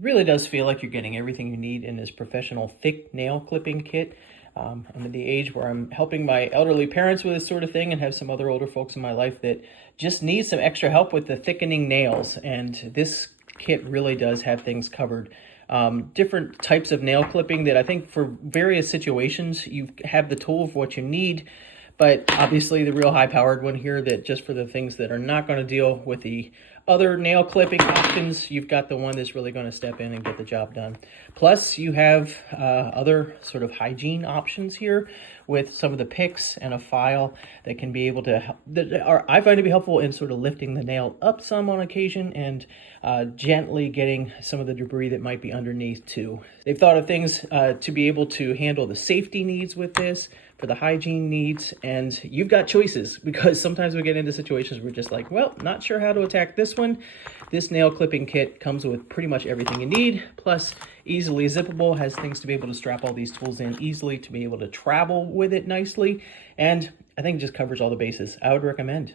really does feel like you're getting everything you need in this professional thick nail clipping kit. I'm at the age where I'm helping my elderly parents with this sort of thing and have some other older folks in my life that just need some extra help with the thickening nails. And this kit really does have things covered. Different types of nail clipping that I think for various situations, you have the tool of what you need. But obviously the real high-powered one here that just for the things that are not going to deal with the other nail clipping options, you've got the one that's really going to step in and get the job done. Plus you have other sort of hygiene options here with some of the picks and a file that can be able to, I find to be helpful in sort of lifting the nail up some on occasion and gently getting some of the debris that might be underneath too. They've thought of things to be able to handle the safety needs with this, for the hygiene needs, and you've got choices because sometimes we get into situations where we're just like, well, not sure how to attack this one. This nail clipping kit comes with pretty much everything you need, plus easily zippable, has things to be able to strap all these tools in easily to be able to travel with it nicely, and I think it just covers all the bases. I would recommend.